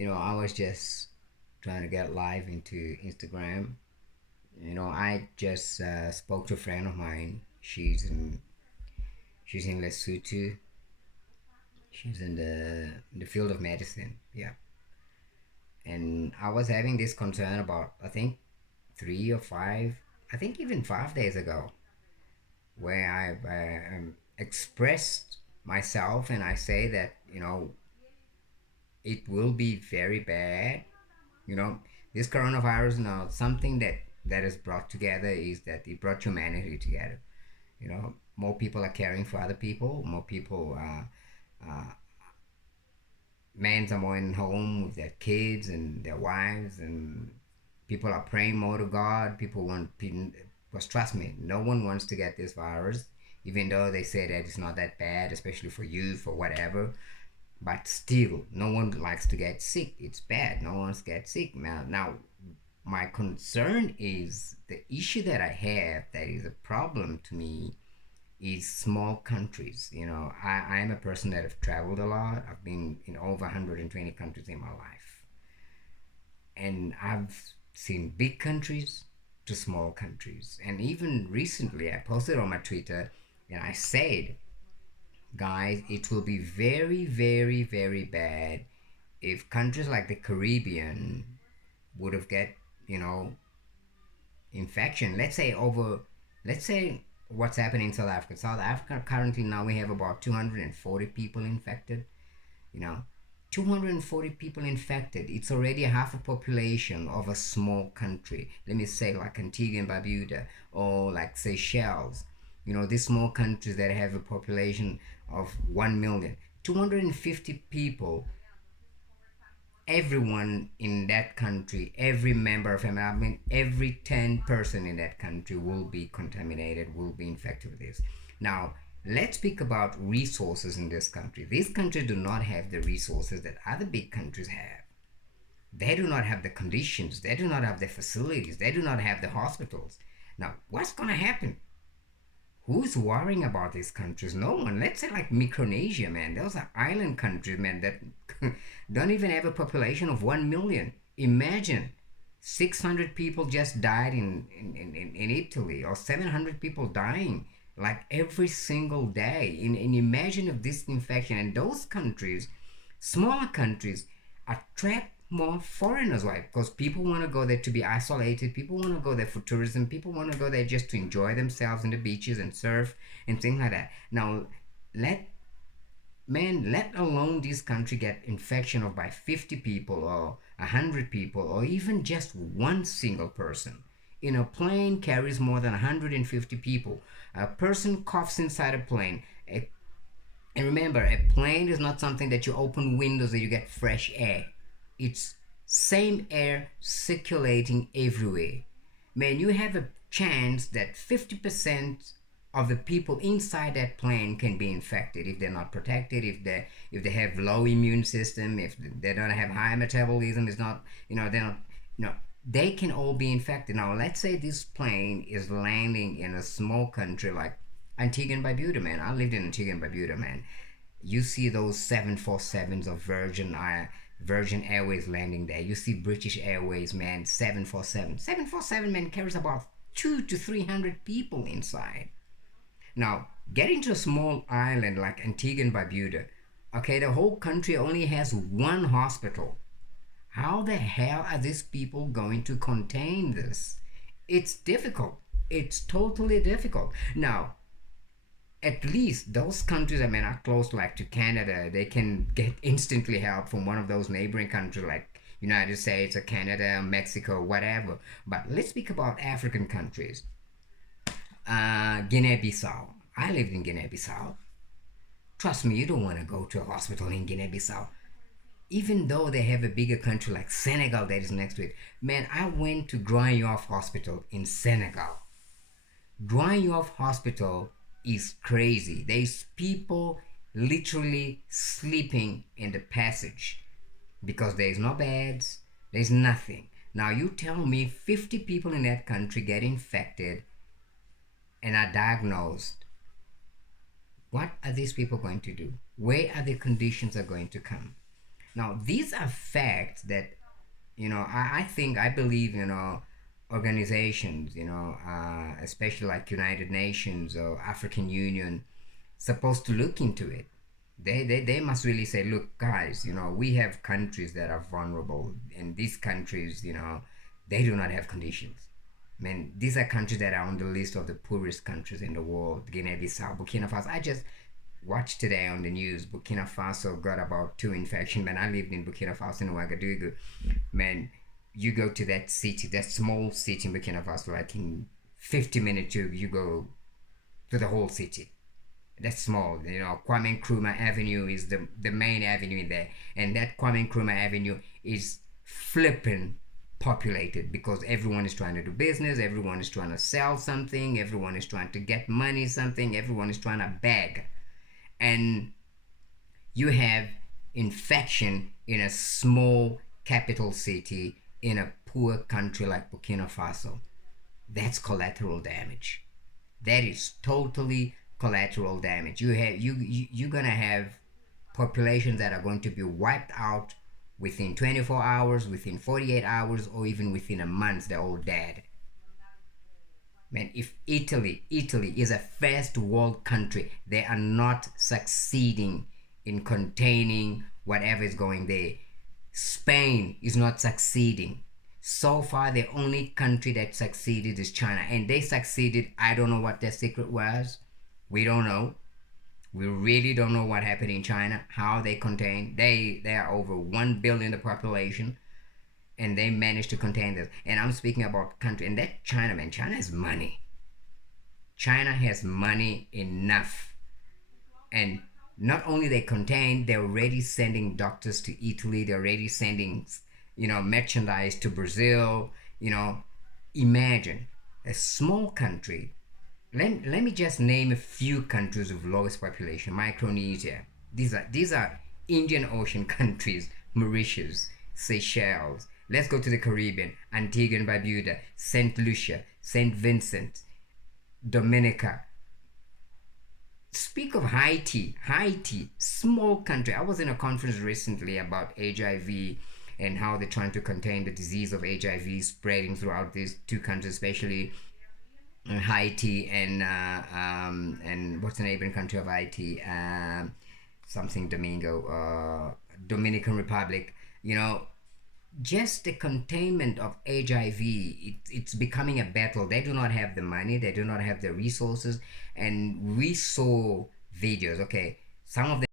I was just trying to get live into Instagram. I just spoke to a friend of mine. She's in Lesotho. She's in the field of medicine. Yeah, and I was having this concern about, I think, 3 or 5, I think even 5 days ago, where I expressed myself and I say that it will be very bad. you know this coronavirus, now something that is brought together is that it brought humanity together. More people are caring for other people. More people, men are more in home with their kids and their wives, and people are praying more to God. People want people, because trust me, no one wants to get this virus, even though they say that it's not that bad, especially for youth or whatever. But still, no one likes to get sick. It's bad. No one wants to get sick. Now, my concern is the issue that I have that is a problem to me is small countries. I am a person that have traveled a lot. I've been in over 120 countries in my life. And I've seen big countries to small countries. And even recently, I posted on my Twitter and I said, guys, it will be very, very, very bad if countries like the Caribbean would have get, you know, infection. Let's say what's happening in South Africa. South Africa currently now we have about 240 people infected. You know, 240 people infected. It's already half a population of a small country. Let me say like Antigua and Barbuda or like Seychelles. These small countries that have a population of 1 million. 250 people, everyone in that country, every member of family, I mean, every 10 person in that country will be contaminated, will be infected with this. Now, let's speak about resources in this country. These countries do not have the resources that other big countries have. They do not have the conditions, they do not have the facilities, they do not have the hospitals. Now, what's going to happen? Who's worrying about these countries? No one. Let's say like Micronesia, man. Those are island countries, man, that don't even have a population of 1 million. Imagine 600 people just died in Italy, or 700 people dying like every single day. And imagine if this infection, and those countries, smaller countries, attract more foreigners. Why? Because people want to go there to be isolated. People want to go there for tourism. People want to go there just to enjoy themselves in the beaches and surf and things like that. Now, let let alone this country get infection of by 50 people or 100 people or even just one single person. In a plane carries more than 150 people. A person coughs inside a plane. And remember, a plane is not something that you open windows and you get fresh air. It's same air circulating everywhere. Man, you have a chance that 50% of the people inside that plane can be infected if they're not protected, if they have low immune system, if they don't have high metabolism, is not, they're not, they can all be infected. Now, let's say this plane is landing in a small country like Antigua and Barbuda, man. I lived in Antigua and Barbuda, man. You see those 747s of Virgin Airways landing there. You see British Airways, man, 747. 747, man, carries about 200 to 300 people inside. Now, getting to a small island like Antigua and Barbuda, okay, the whole country only has one hospital. How the hell are these people going to contain this? It's difficult. It's totally difficult. Now, at least those countries that are close, like to Canada, they can get instantly help from one of those neighboring countries like United States or Canada, Mexico, whatever. But let's speak about African countries. Guinea-Bissau. I lived in Guinea-Bissau. Trust me, you don't want to go to a hospital in Guinea-Bissau. Even though they have a bigger country like Senegal that is next to it. Man, I went to Grand Yoff Hospital in Senegal. Grand Yoff Hospital is crazy. There's people literally sleeping in the passage because there's no beds, there's nothing. Now you tell me 50 people in that country get infected and are diagnosed. What are these people going to do? Where are the conditions are going to come? Now, these are facts that, I think, I believe, organizations, especially like United Nations or African Union, supposed to look into it. They must really say, look, guys, we have countries that are vulnerable, and these countries, they do not have conditions. I mean, these are countries that are on the list of the poorest countries in the world. Guinea-Bissau, Burkina Faso. I just watched today on the news. Burkina Faso got about two infections. Man, I lived in Burkina Faso in Ouagadougou. Man, you go to that city, that small city in Burkina Faso, like in 50 minutes, you go to the whole city. That's small. Kwame Nkrumah Avenue is the main avenue in there, and that Kwame Nkrumah Avenue is flipping populated because everyone is trying to do business, everyone is trying to sell something, everyone is trying to get money something, everyone is trying to beg, and you have infection in a small capital city in a poor country like Burkina Faso. That's collateral damage. That is totally collateral damage. You're gonna have populations that are going to be wiped out within 24 hours, within 48 hours, or even within a month. They're all dead. Man, if Italy is a first world country, they are not succeeding in containing whatever is going there. Spain is not succeeding. So far, the only country that succeeded is China, and they succeeded. I don't know what their secret was. We don't know. We really don't know what happened in China, how they contain. They are over 1 billion the population, and they managed to contain this. And I'm speaking about country, and that China, man, China has money. China has money enough, and not only they contain, they're already sending doctors to Italy. They're already sending, merchandise to Brazil. Imagine a small country. Let me just name a few countries with lowest population. Micronesia. These are Indian Ocean countries. Mauritius, Seychelles. Let's go to the Caribbean. Antigua and Barbuda, Saint Lucia, Saint Vincent, Dominica. Speak of Haiti, small country. I was in a conference recently about HIV and how they're trying to contain the disease of HIV spreading throughout these two countries, especially Haiti and what's the neighboring country of Haiti? Something Domingo, Dominican Republic. You know, just the containment of HIV, it's becoming a battle. They do not have the money, they do not have the resources, and we saw videos. Okay, some of them